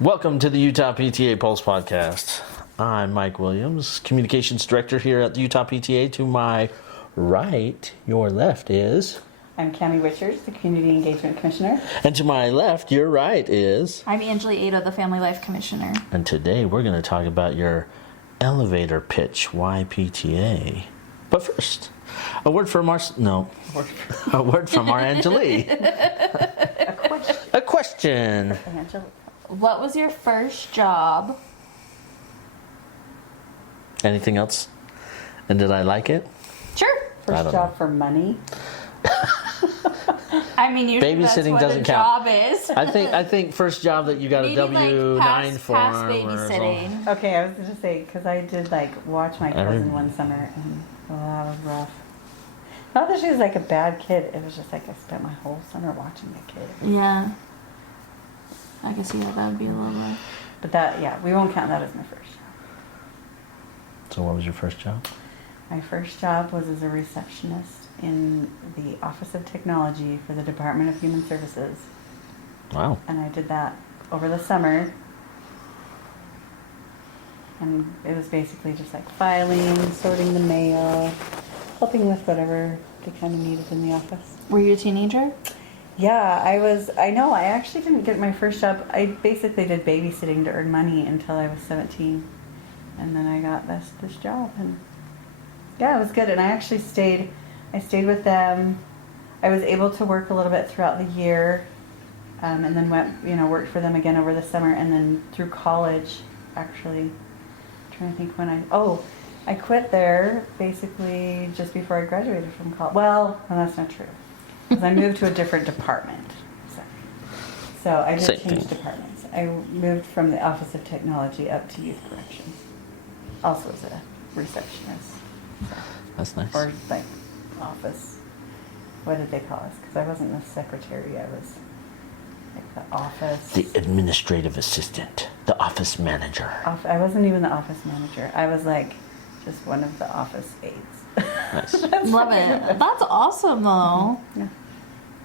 Welcome to the Utah PTA Pulse Podcast. I'm Mike Williams, Communications Director here at the Utah PTA. To my right, your left is... I'm Cammy Whitchurch, the Community Engagement Commissioner. And to my left, your right is... I'm Angelee Aedo, the Family Life Commissioner. And today we're going to talk about your elevator pitch, why PTA. But first, a word from our... No. A word from our Angelee. A question. What was your first job? Anything else? And did I like it? Sure. First job for money. I mean, usually babysitting that's what doesn't a count. job is. I think first job that you got a Maybe W-9 past form. babysitting. Okay, I was going to say, because I did watch my cousin one summer, and that was rough. Not that she was a bad kid, it was just I spent my whole summer watching the kid. Yeah. I can see how that would be a little rough. But that, we won't count that as my first job. So what was your first job? My first job was as a receptionist in the Office of Technology for the Department of Human Services. Wow. And I did that over the summer. And it was basically just filing, sorting the mail, helping with whatever they kind of needed in the office. Were you a teenager? Yeah, I actually didn't get my first job. I basically did babysitting to earn money until I was 17. And then I got this job. And yeah, it was good. And I actually stayed with them. I was able to work a little bit throughout the year. And then worked for them again over the summer. And then through college, actually. I'm trying to think when I quit there basically just before I graduated from college. Well, no, that's not true. Because I moved to a different department. So I did change departments. I moved from the Office of Technology up to Youth Corrections. Also as a receptionist. So. That's nice. Or office. What did they call us? Because I wasn't the secretary. I was the office. The administrative assistant. The office manager. I wasn't even the office manager. I was just one of the office aides. Nice. Love it. That's awesome, though. Yeah.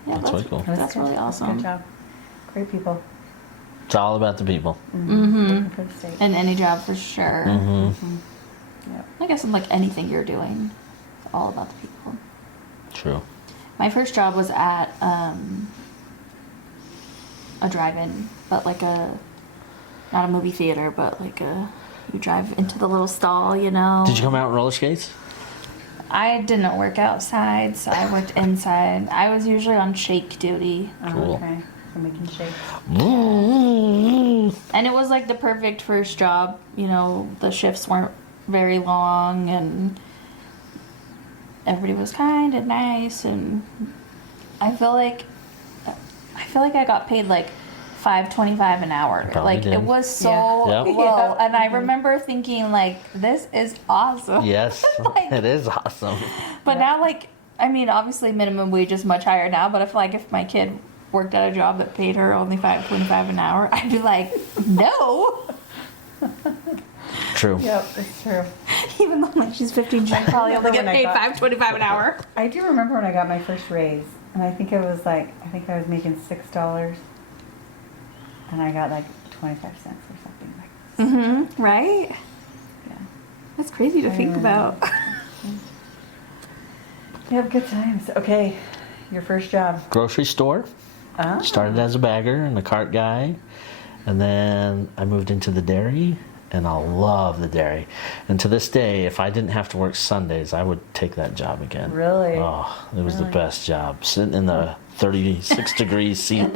Yeah, That's really cool. That's really awesome. Good job. Great people. It's all about the people. Mm-hmm. For the state. In any job, for sure. Mm-hmm. Yep. I guess in anything you're doing, it's all about the people. True. My first job was at a drive-in, but not a movie theater, but you drive into the little stall, Did you come out in roller skates? I didn't work outside, so I worked inside. I was usually on shake duty. Cool. Okay. So making shakes. And it was the perfect first job. The shifts weren't very long, and everybody was kind and nice, and I feel like I got paid $5.25 an hour. It was so Yep. low, and I remember thinking this is awesome. Yes, it is awesome. But now obviously minimum wage is much higher now, but I feel if my kid worked at a job that paid her only $5.25 an hour, I'd be no. True. Yep, it's true. Even though she's 15, she'd probably only get paid $5.25 an hour. I do remember when I got my first raise, and I think it was I was making $6, and I got 25 cents or something like that. Mm-hmm. Right? Yeah. That's crazy to think about. You have good times. Okay, your first job. Grocery store. Started as a bagger and a cart guy. And then I moved into the dairy. And I love the dairy. And to this day, if I didn't have to work Sundays, I would take that job again. Really? Oh, it was the best job. Sitting in the 36 degree seat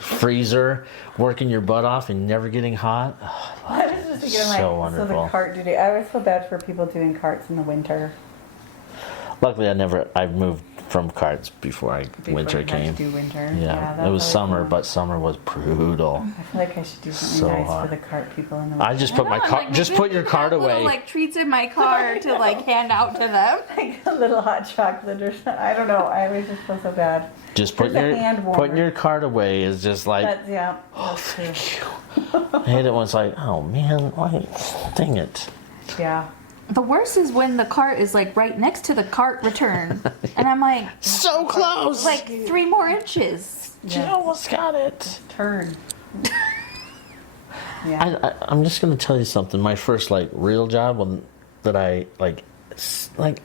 freezer, working your butt off and never getting hot. Oh, I was just thinking, so wonderful. So the cart duty. I always feel bad for people doing carts in the winter. Luckily, I moved from carts before winter you had came. to do winter. Yeah, it was summer, but summer was brutal. I feel like I should do something So nice hot. for the cart people in the winter. I just put my cart. Just put your cart away. Little, treats in my car to hand out to them. Like a little hot chocolate or something. I don't know. I always just feel so bad. Just putting your cart away is just That's true. thank you. I hate it when it's oh man, dang it. Yeah. The worst is when the cart is right next to the cart return, and I'm so close. 3 more inches. You almost got it. Turn. Yeah. I'm just going to tell you something. My first like real job that I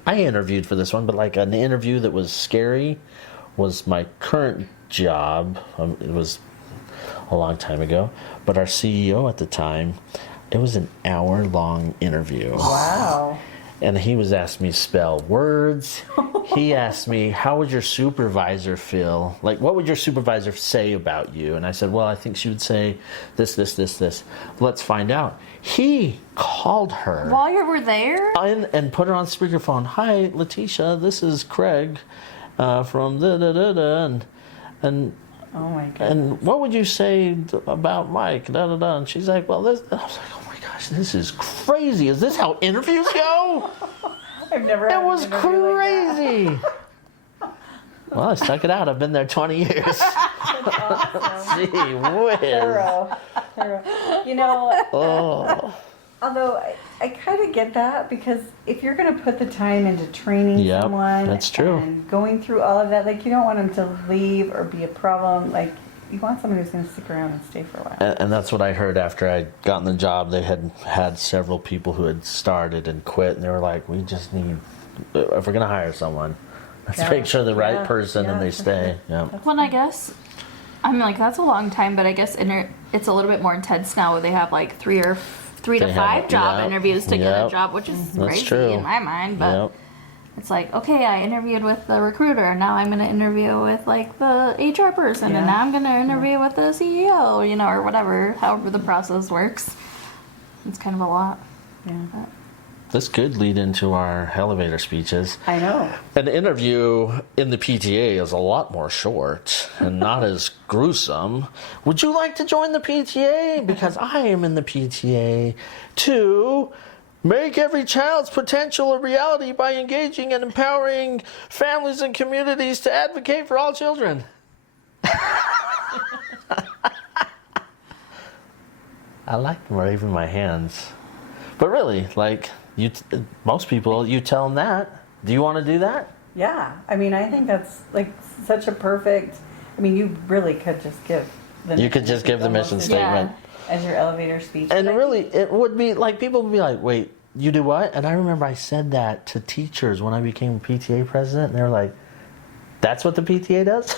I interviewed for this one, but like an interview that was scary was my current job. It was a long time ago, but our CEO at the time, it was an hour-long interview. Wow. And he was asking me to spell words. He asked me, how would your supervisor feel? Like, what would your supervisor say about you? And I said, well, I think she would say this, this, this, this. Let's find out. He called her. While you were there? And put her on speakerphone. Hi, Letitia, this is Craig from da-da-da-da. And Oh my goodness. and what would you say about Mike? Da-da-da. And she's like, well, this. And I was like, oh my gosh, this is crazy. Is this how interviews go? I've never It had was an interview like that. crazy. Well, I stuck it out. I've been there 20 years. Awesome. Gee whiz. Thorough. You know, Oh. although I kind of get that, because if you're going to put the time into training Yep, someone that's true. and going through all of that, like, you don't want them to leave or be a problem. Like, you want someone who's going to stick around and stay for a while. And that's what I heard after I'd gotten the job. They had several people who had started and quit, and they were like, we just need, if we're going to hire someone, let's Yeah, make sure the right yeah, person and yeah, they for stay. sure. Yeah. Well, I guess, I mean, like, that's a long time, but I guess it's a little bit more intense now where they have like three to They have five it, job yep, interviews to get yep. a job, which is That's crazy true. in my mind. But Yep. it's like, okay, I interviewed with the recruiter. Now I'm going to interview with like the HR person, Yeah. and now I'm going to interview with the CEO, you know, or whatever, however the process works. It's kind of a lot. Yeah. This could lead into our elevator speeches. I know. An interview in the PTA is a lot more short and not as gruesome. Would you like to join the PTA? Because I am in the PTA to make every child's potential a reality by engaging and empowering families and communities to advocate for all children. I like waving my hands. But really, like, most people, you tell them that. Do you want to do that? Yeah. I mean, I think that's like such a perfect, I mean, you really could just give the You could just give the mission almost statement. as your elevator speech. And But I really, think- it would be like, people would be like, wait, you do what? And I remember I said that to teachers when I became PTA president, and they were like, that's what the PTA does?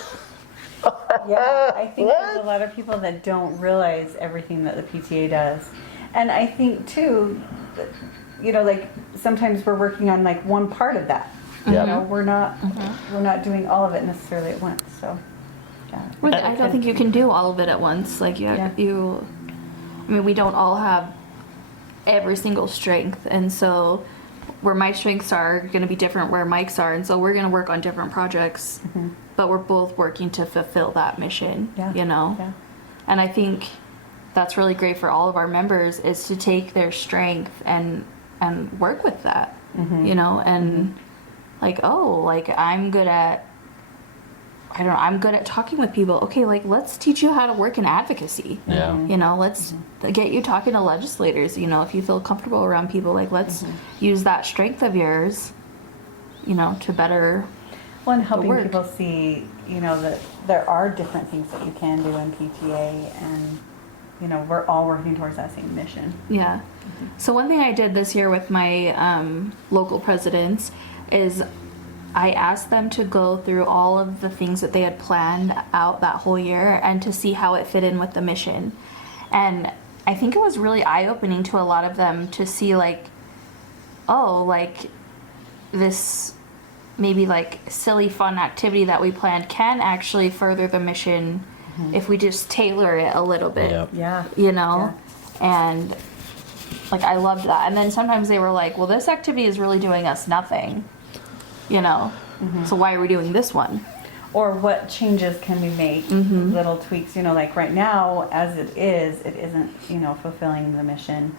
Yeah, I think What? there's a lot of people that don't realize everything that the PTA does. And I think too, that, you know, like sometimes we're working on like one part of that. Yeah. You know, we're not doing all of it necessarily at once. So, yeah. Well, I don't think you can do all of it at once. Like Yeah. I mean, we don't all have every single strength, and so where my strengths are going to be different where Mike's are, and so we're going to work on different projects, but we're both working to fulfill that mission. Yeah. You know, Yeah. and I think that's really great for all of our members is to take their strength and work with that. You know, and like, oh, like I'm good at talking with people. Okay, like let's teach you how to work in advocacy. Yeah. You know, let's get you talking to legislators. You know, if you feel comfortable around people, like let's use that strength of yours, you know, to better. Well, and helping work. people see, you know, that there are different things that you can do in PTA, and you know, we're all working towards that same mission. Yeah. So one thing I did this year with my local presidents is I asked them to go through all of the things that they had planned out that whole year and to see how it fit in with the mission. And I think it was really eye-opening to a lot of them to see like, oh, like this maybe like silly fun activity that we planned can actually further the mission if we just tailor it a little bit. Yep. Yeah. You know? And like I loved that. And then sometimes they were like, well, this activity is really doing us nothing. You know? So why are we doing this one? Or what changes can we make? Little tweaks, you know, like right now, as it isn't, you know, fulfilling the mission,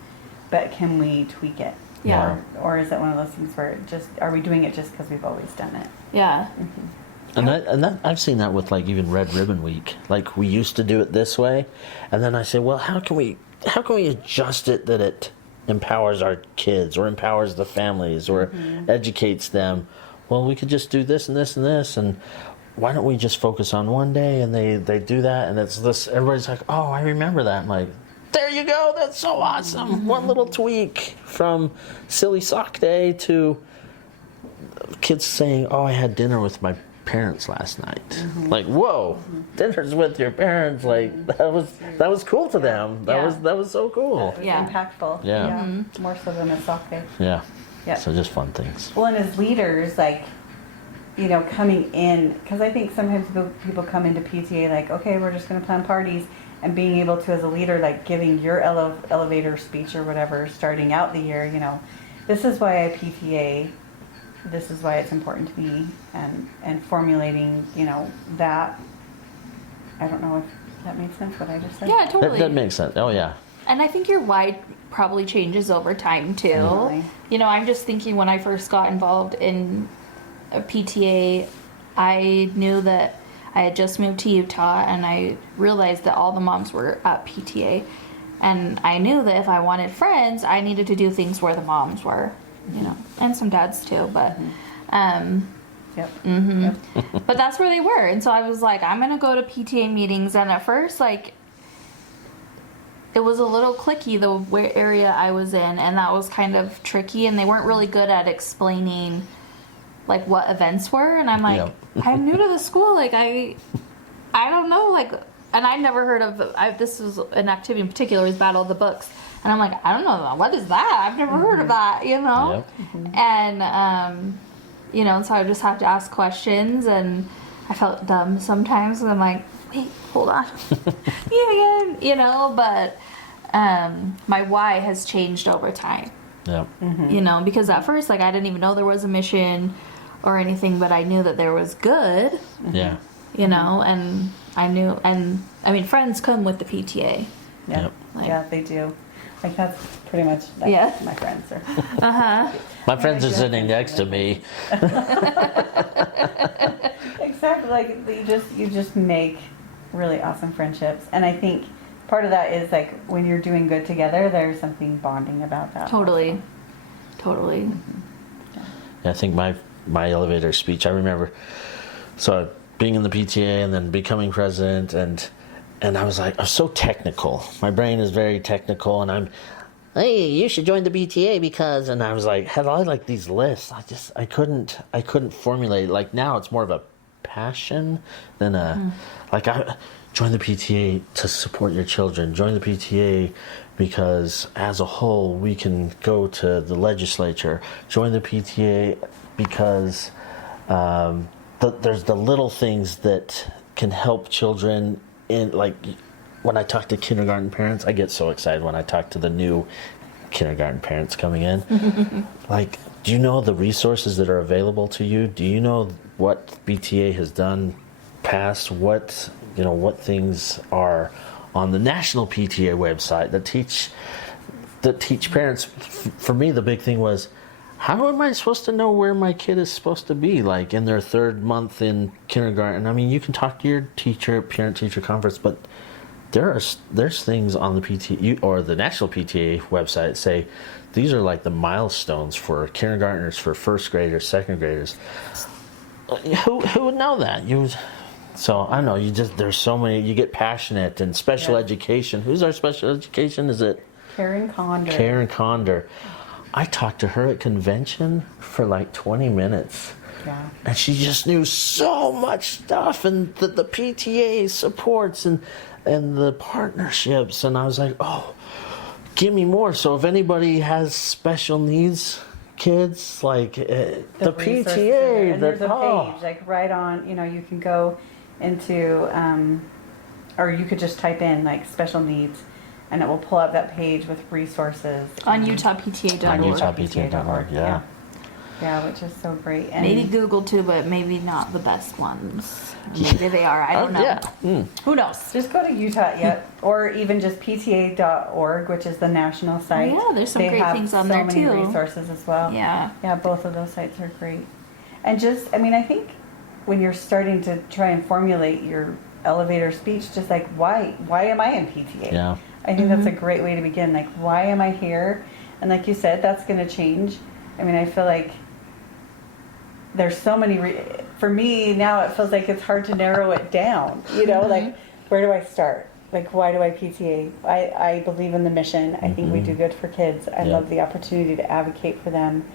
but can we tweak it? Yeah. Or is that one of those things where are we doing it just because we've always done it? Yeah. And that I've seen that with like even Red Ribbon Week. Like we used to do it this way, and then I say, well, how can we adjust it that it empowers our kids or empowers the families or educates them? Well, we could just do this and this and this, and why don't we just focus on one day? And they do that, and it's this. Everybody's like, oh, I remember that. I'm like, there you go. That's so awesome. One little tweak from silly sock day to kids saying, oh, I had dinner with my parents last night. Like, whoa, dinner's with your parents. Like, that was cool to them. That was so cool. It was Yeah. impactful. Yeah. More so than a sock day. Yeah. Yeah. So just fun things. Well, and as leaders, like, you know, coming in, because I think sometimes people come into PTA like, okay, we're just going to plan parties, and being able to, as a leader, like giving your elevator speech or whatever, starting out the year, you know, this is why I PTA, this is why it's important to me, and formulating, you know, that. I don't know if that made sense, what I just said. Yeah, totally. That makes sense. Oh, yeah. And I think your why probably changes over time too. Definitely. You know, I'm just thinking when I first got involved in a PTA, I knew that I had just moved to Utah, and I realized that all the moms were at PTA. And I knew that if I wanted friends, I needed to do things where the moms were, you know, and some dads too, but Yep. Mm-hmm. Yep. but that's where they were. And so I was like, I'm going to go to PTA meetings. And at first, like, it was a little cliquey, the area I was in, and that was kind of tricky, and they weren't really good at explaining, like, what events were. And I'm like, Yeah. I'm new to the school, like, I don't know, like, and I'd never heard of, this was an activity in particular, was Battle of the Books. And I'm like, I don't know, what is that? I've never heard of that, you know? Yep. And, you know, so I just have to ask questions, and I felt dumb sometimes, and I'm like, wait, hold on, me again, you know, but my why has changed over time, Yep. you know, because at first, like, I didn't even know there was a mission or anything, but I knew that there was good, Yeah. you know, and I knew, and I mean, friends come with the PTA. Yeah. Yep. Like- They do. Like, that's pretty much, like, Yeah. my friends are. My friends are sitting next to me. Exactly. Like, you just make really awesome friendships. And I think part of that is, like, when you're doing good together, there's something bonding about that. Totally. Totally. I think my elevator speech, I remember, so being in the PTA and then becoming president, and I was like, I'm so technical. My brain is very technical, and hey, you should join the PTA because, and I was like, had I like these lists, I couldn't formulate. Like, now it's more of a passion than join the PTA to support your children. Join the PTA because as a whole we can go to the legislature. Join the PTA because there's the little things that can help children. In, like, when I talk to kindergarten parents, I get so excited when I talk to the new kindergarten parents coming in. Like, do you know the resources that are available to you? Do you know what BTA has done past? What things are on the national PTA website that teach parents? For me, the big thing was, how am I supposed to know where my kid is supposed to be, like, in their third month in kindergarten? I mean, you can talk to your teacher, parent-teacher conference, but there's things on the PTA or the national PTA website that say these are like the milestones for kindergartners, for first graders, second graders. Who would know that? So I don't know. There's so many. You get passionate, and special education. Who's our special education? Is it Karen Condor? Karen Condor. I talked to her at convention for like 20 minutes. Yeah. And she just knew so much stuff, and the PTA supports and the partnerships. And I was like, oh, give me more. So if anybody has special needs kids, like the PTA, and there's a page, like, right on, you can go into, or you could just type in, like, special needs, and it will pull up that page with resources. On UtahPTA.org. On UtahPTA.org, yeah. Yeah, which is so great. And Maybe Google too, but maybe not the best ones. Maybe they are. I don't know. Yeah. Who knows? just go to Utah, or even just PTA.org, which is the national site. yeah, there's some great things on there They have so too. many resources as well. Yeah. Yeah, both of those sites are great. And I think when you're starting to try and formulate your elevator speech, just like, why am I in PTA? Yeah. I think that's a great way to begin. Like, why am I here? And like you said, that's going to change. I mean, I feel like there's so many, for me now, it feels like it's hard to narrow it down, like, where do I start? like, why do I PTA? I believe in the mission. I think we do good for kids. I love the opportunity to advocate for them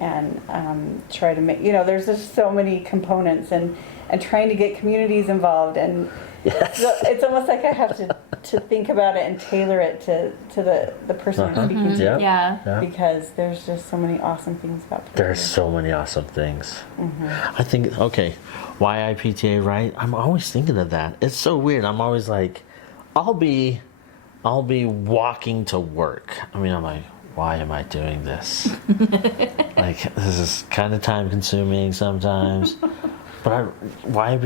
and try to make, there's just so many components and trying to get communities involved. And so it's almost like I have to think about it and tailor it to the person I'm speaking to. Yeah. Because there's just so many awesome things about PTA. There's so many awesome things. I think, okay, why I PTA, right? I'm always thinking of that. It's so weird. I'm always like, I'll be walking to work. I mean, I'm like, why am I doing this? Like, this is kind of time consuming sometimes. But I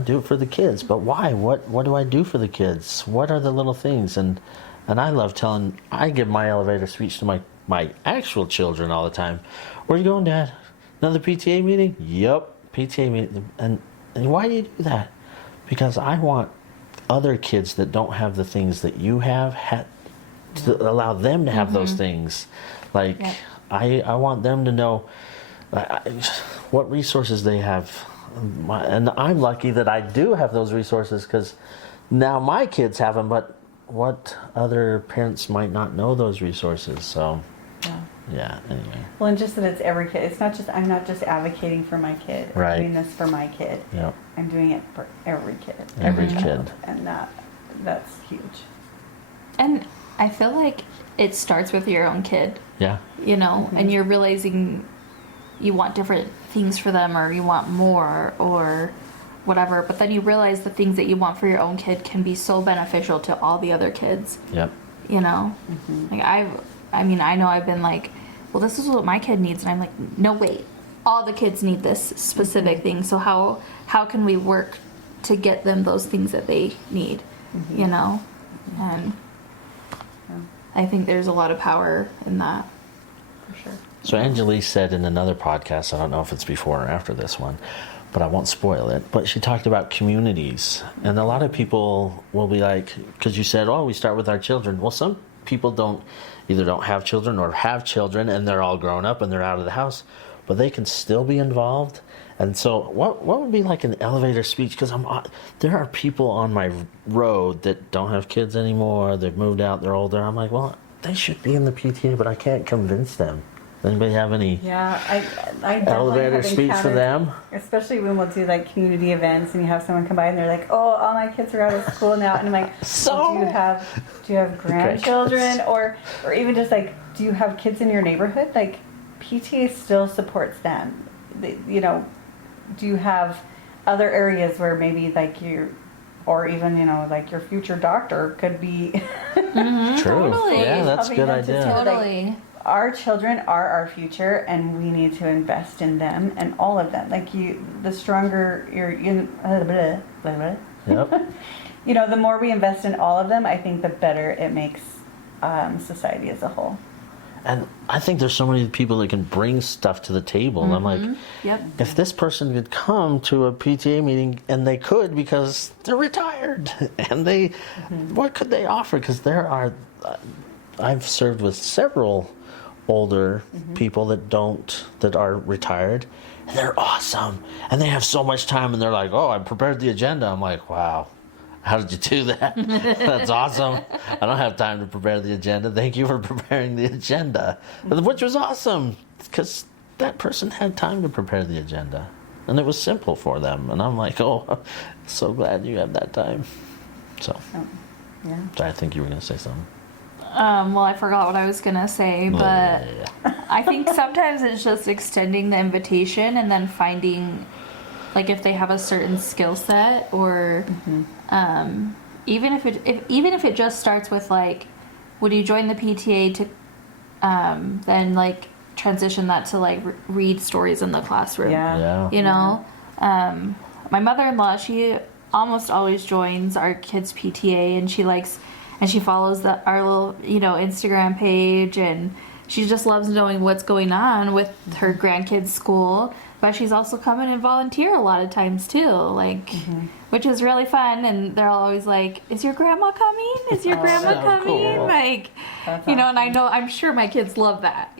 do it for the kids. But why? What do I do for the kids? What are the little things? And I love I give my elevator speech to my actual children all the time. Where are you going, Dad? Another PTA meeting? Yep, PTA meeting. And why do you do that? Because I want other kids that don't have the things that you have to allow them to have those things. Like, I want them to know what resources they have. And I'm lucky that I do have those resources because now my kids have them, but what other parents might not know those resources. So, anyway. Well, and just that it's every kid. It's not just, I'm not just advocating for my kid. Right. I'm doing this for my kid. Yep. I'm doing it for every kid. Every child. kid. And that's huge. And I feel like it starts with your own kid. Yeah. And you're realizing you want different things for them or you want more or whatever, but then you realize the things that you want for your own kid can be so beneficial to all the other kids. Yep. Like I know I've been like, well, this is what my kid needs, and I'm like, no, wait, all the kids need this specific thing, so how can we work to get them those things that they need, and I think there's a lot of power in that. For sure. So Angelee said in another podcast, I don't know if it's before or after this one, but I won't spoil it, but she talked about communities. And a lot of people will be like, because you said, we start with our children. Well, some people either don't have children or have children and they're all grown up and they're out of the house, but they can still be involved. And so what would be like an elevator speech? Because there are people on my road that don't have kids anymore. They've moved out. They're older. I'm like, well, they should be in the PTA, but I can't convince them. Anybody have any I elevator speech for them? Especially when we'll do like community events and you have someone come by and they're like, oh, all my kids are out of school now. And I'm like, So do you have grandchildren? or even just like, do you have kids in your neighborhood? Like, PTA still supports them. Do you have other areas where maybe like or even, like your future doctor could be. True. Totally. Yeah, that's a good idea. Totally. Our children are our future, and we need to invest in them and all of them. Like the stronger Yep. the more we invest in all of them, I think the better it makes society as a whole. And I think there's so many people that can bring stuff to the table. And I'm like, if this person could come to a PTA meeting, and they could because they're retired, and what could they offer? Because I've served with several older people that are retired, and they're awesome, and they have so much time, and they're like, I prepared the agenda. I'm like, wow, how did you do that? That's awesome. I don't have time to prepare the agenda. Thank you for preparing the agenda, which was awesome because that person had time to prepare the agenda, and it was simple for them. And I'm like, so glad you have that time. So I think you were going to say something. Well, I forgot what I was gonna say, but I think sometimes it's just extending the invitation and then finding, like, if they have a certain skill set, or even if it just starts with like, would you join the PTA to then like transition that to like read stories in the classroom. My mother-in-law, she almost always joins our kids' PTA, and she follows our little, Instagram page, and she just loves knowing what's going on with her grandkids' school. But she's also come in and volunteer a lot of times too, which is really fun. And they're always like, "Is your grandma coming? Is your grandma coming?" Cool. Like, That's and awesome. I'm sure my kids love that.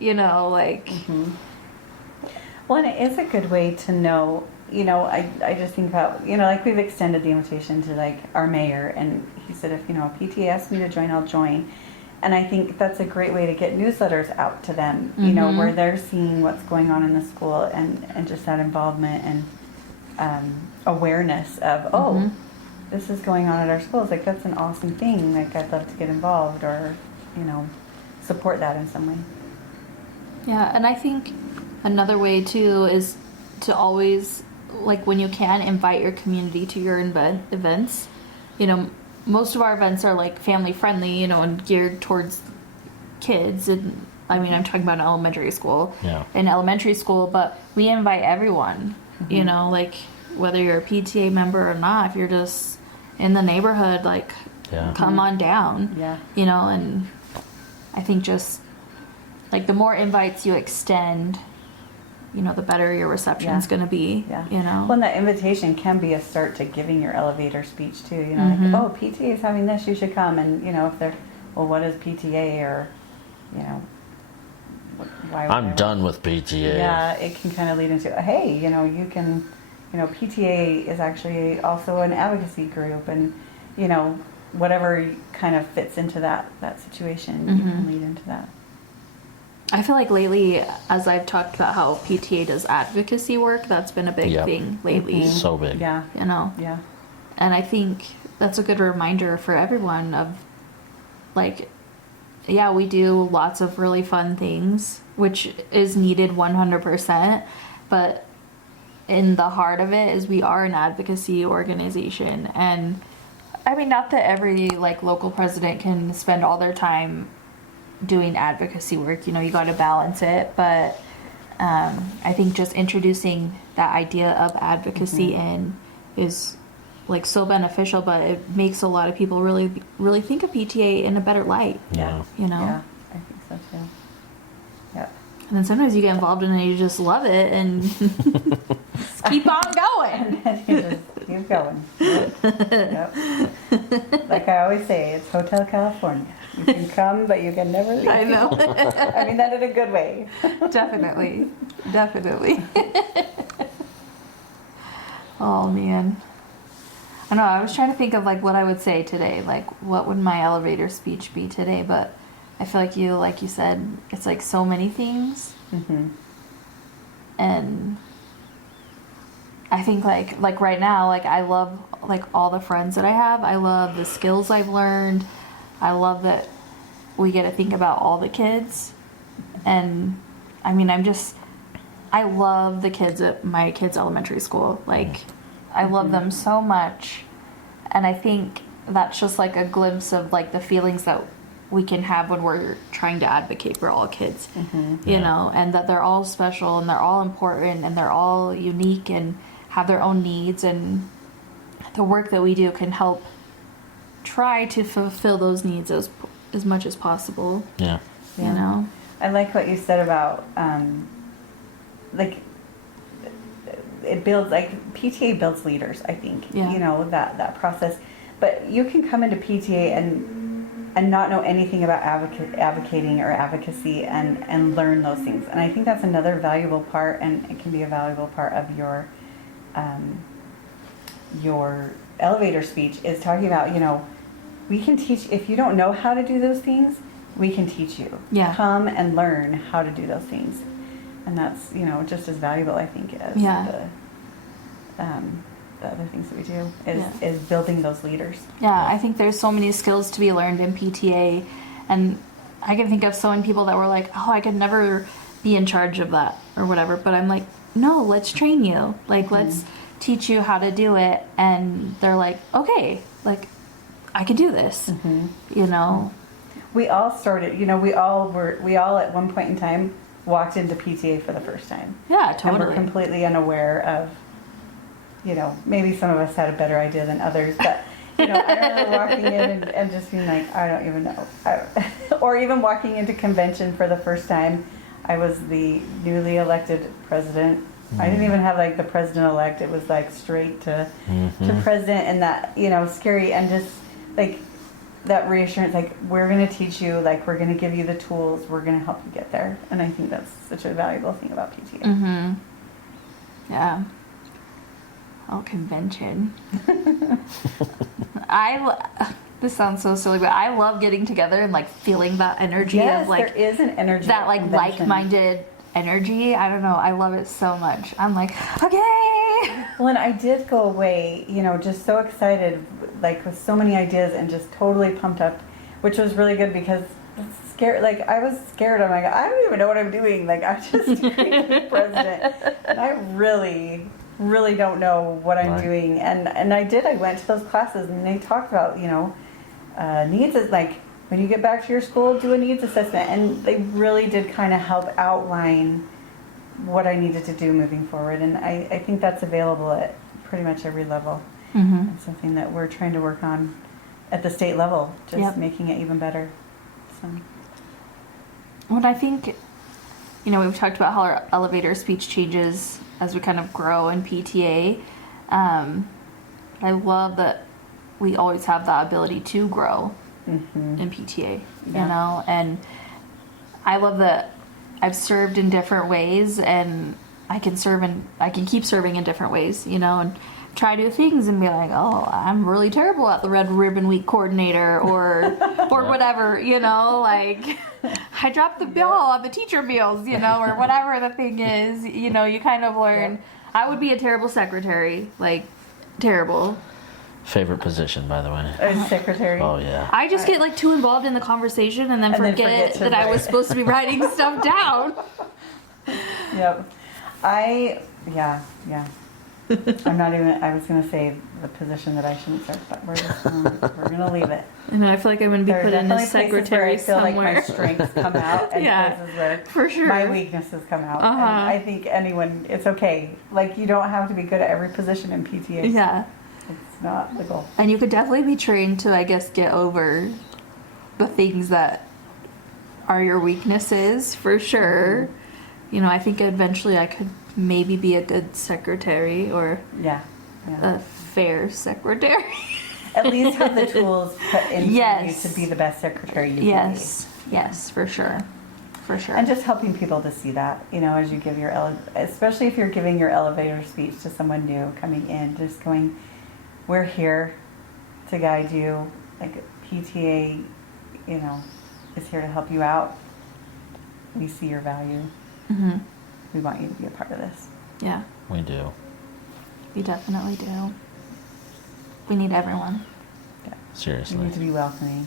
Well, and it is a good way to know you know, I just think about, you know, like we've extended the invitation to like our mayor, and he said, if, you know, a PTA asks me to join, I'll join. And I think that's a great way to get newsletters out to them, you know, where they're seeing what's going on in the school, and just that involvement and awareness of, this is going on at our schools. Like, that's an awesome thing. Like, I'd love to get involved, or, you know, support that in some way. Yeah, and I think another way too is to always, like, when you can, invite your community to your events. You know, most of our events are like family friendly, you know, and geared towards kids. And I mean, I'm talking about an elementary school. Yeah. In elementary school, but we invite everyone. You know, like, whether you're a PTA member or not, if you're just in the neighborhood, like, come on down. Yeah. You know, and I think just like the more invites you extend, you know, the better your reception's going to be. Yeah. You know. Well, and that invitation can be a start to giving your elevator speech too. You know, like, oh, PTA is having this, you should come. And, you know, if they're, well, what is PTA, or, you know, why would I'm done with PTA. Yeah, it can kind of lead into, hey, you know, you can, you know, PTA is actually also an advocacy group, and, you know, whatever kind of fits into that situation, you can lead into that. I feel like lately, as I've talked about how PTA does advocacy work, that's been a big thing lately. So big. Yeah. You know? Yeah. And I think that's a good reminder for everyone of, like, yeah, we do lots of really fun things, which is needed 100%, but in the heart of it is we are an advocacy organization. And I mean, not that every, like, local president can spend all their time doing advocacy work, you know, you got to balance it, but I think just introducing that idea of advocacy in is, like, so beneficial, but it makes a lot of people really think of PTA in a better light. Yeah. You know? Yeah, I think so too. Yep. And then sometimes you get involved in it and you just love it and just keep on going. And you just keep going. Yep. Like I always say, it's Hotel California. You can come, but you can never leave. I know. I mean that in a good way. Definitely. Oh, man. I know, I was trying to think of, like, what I would say today. Like, what would my elevator speech be today? But I feel like you said, it's, like, so many things. And I think, like right now, like, I love, like, all the friends that I have. I love the skills I've learned. I love that we get to think about all the kids. And, I mean, I love the kids at my kids' elementary school. Like, I love them so much. And I think that's just, like, a glimpse of, like, the feelings that we can have when we're trying to advocate for all kids. You know, and that they're all special and they're all important and they're all unique and have their own needs, and the work that we do can help try to fulfill those needs as much as possible. Yeah. You know? I like what you said about, like, it builds, like, PTA builds leaders, I think. Yeah. You know, that process. But you can come into PTA and not know anything about advocating or advocacy and learn those things. And I think that's another valuable part, and it can be a valuable part of your elevator speech, is talking about, you know, we can teach, if you don't know how to do those things, we can teach you. Yeah. Come and learn how to do those things. And that's, you know, just as valuable, I think, as the other things that we do is building those leaders. Yeah, I think there's so many skills to be learned in PTA, and I can think of so many people that were like, oh, I could never be in charge of that or whatever, but I'm like, no, let's train you. Like, let's teach you how to do it. And they're like, okay, like, I can do this, you know? We all started, you know, we all at one point in time walked into PTA for the first time. Yeah, totally. And we're completely unaware of, you know, maybe some of us had a better idea than others, but, you know, I remember walking in and just being like, I don't even know. Or even walking into convention for the first time. I was the newly elected president. I didn't even have, like, the president-elect. It was, like, straight to president, and that, you know, scary, and just, like, that reassurance, like, we're going to teach you, like, we're going to give you the tools, we're going to help you get there. And I think that's such a valuable thing about PTA. Yeah. Oh, convention. This sounds so silly, but I love getting together and like feeling that energy Yes, of like there is an energy. that at like convention. like-minded energy. I don't know. I love it so much. I'm like, okay. Well, and I did go away, just so excited, like with so many ideas and just totally pumped up, which was really good because it's scared. Like I was scared. I'm like, I don't even know what I'm doing. Like I just agreed to be president, and I really, really don't know what I'm Right. doing. And I did. I went to those classes and they talked about, needs is like when you get back to your school, do a needs assessment, and they really did kind of help outline what I needed to do moving forward. And I think that's available at pretty much every level. Mm-hmm. It's something that we're trying to work on at the state level, just Yep. making it even better. So. Well, I think, we've talked about how our elevator speech changes as we kind of grow in PTA. I love that we always have that ability to grow in PTA, Yeah. and I love that I've served in different ways, and I can keep serving in different ways, and try new things and be like, oh, I'm really terrible at the Red Ribbon Week coordinator or whatever, like I dropped the ball on the teacher meals, or whatever the thing is, you kind of learn. Yeah. I would be a terrible secretary, like terrible. Favorite position, by the way. As secretary. Oh yeah. I just get like too involved in the conversation and then And then forget forget to that I was write. supposed to be writing stuff down. Yep. Yeah. I was going to say the position that I shouldn't serve, but we're going to leave it. And I feel like I'm going to be There are put in definitely as places where secretary I feel somewhere. like my strengths come out and Yeah, places where for sure. my weaknesses come out. Uh-huh. And I think it's okay. Like you don't have to be good at every position in PTA. Yeah. It's not the goal. And you could definitely be trained to, I guess, get over the things that are your weaknesses, for sure. I think eventually I could maybe be a good secretary or Yeah. a fair secretary. At least have the tools put in Yes. you to be the best secretary you can be. Yes, for sure. For sure. And just helping people to see that, as you give especially if you're giving your elevator speech to someone new coming in, just going, we're here to guide you. Like PTA, is here to help you out. We see your value. Mm-hmm. We want you to be a part of this. Yeah, We do. we definitely do. We need everyone. Yeah. Seriously. We need to be welcoming.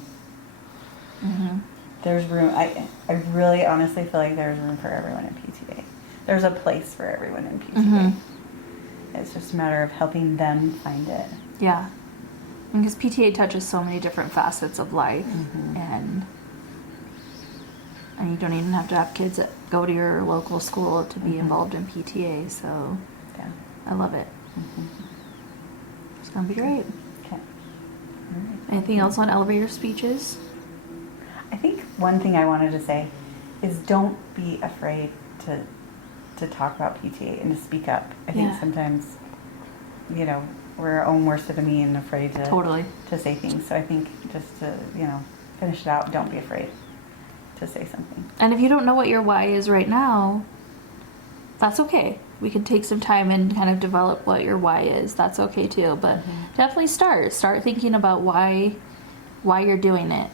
Mm-hmm. There's room. I really honestly feel like there's room for everyone in PTA. There's a place for everyone in PTA. Mm-hmm. It's just a matter of helping them find it. Yeah. Because PTA touches so many different facets of life, Mm-hmm. and you don't even have to have kids that go to your local school to be Mhm. involved in PTA, so Yeah. I love it. Mhm. It's going to be great. Okay. All right. Anything else on elevator speeches? I think one thing I wanted to say is don't be afraid to talk about PTA and to speak up. I think Yeah. sometimes, we're our own worst enemy and afraid Totally. to say things. So I think just to, finish it out, don't be afraid to say something. And if you don't know what your why is right now, that's okay. We can take some time and kind of develop what your why is. That's okay too. But definitely start thinking about why you're doing it.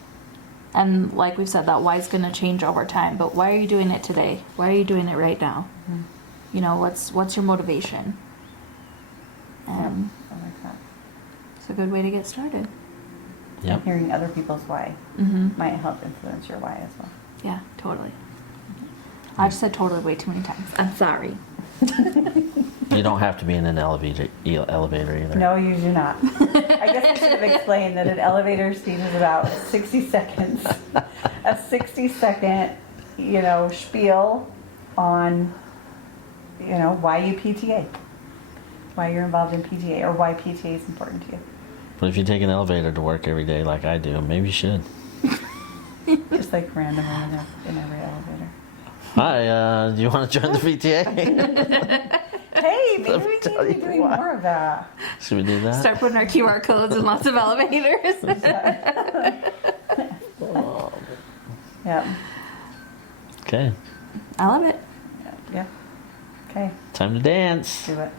And like we've said, that why is going to change over time. But why are you doing it today? Why are you doing it right now? What's your motivation? And I like that. it's a good way to get started. Yep. Hearing other people's why Mm-hmm. might help influence your why as well. Yeah, totally. I've said totally way too many times. I'm sorry. You don't have to be in an elevator either. No, you do not. I guess I should have explained that an elevator speech is about 60 seconds. A 60-second, spiel on, why you PTA. Why you're involved in PTA or why PTA is important to you. But if you take an elevator to work every day like I do, maybe you should. Just like random in every elevator. Hi, do you want to join the PTA? Hey, maybe Let me we tell need to be you doing why. more of that. Should we do that? Start putting our QR codes in lots of elevators. Yeah. Okay, I love it. Yeah. Okay, time to dance. do it.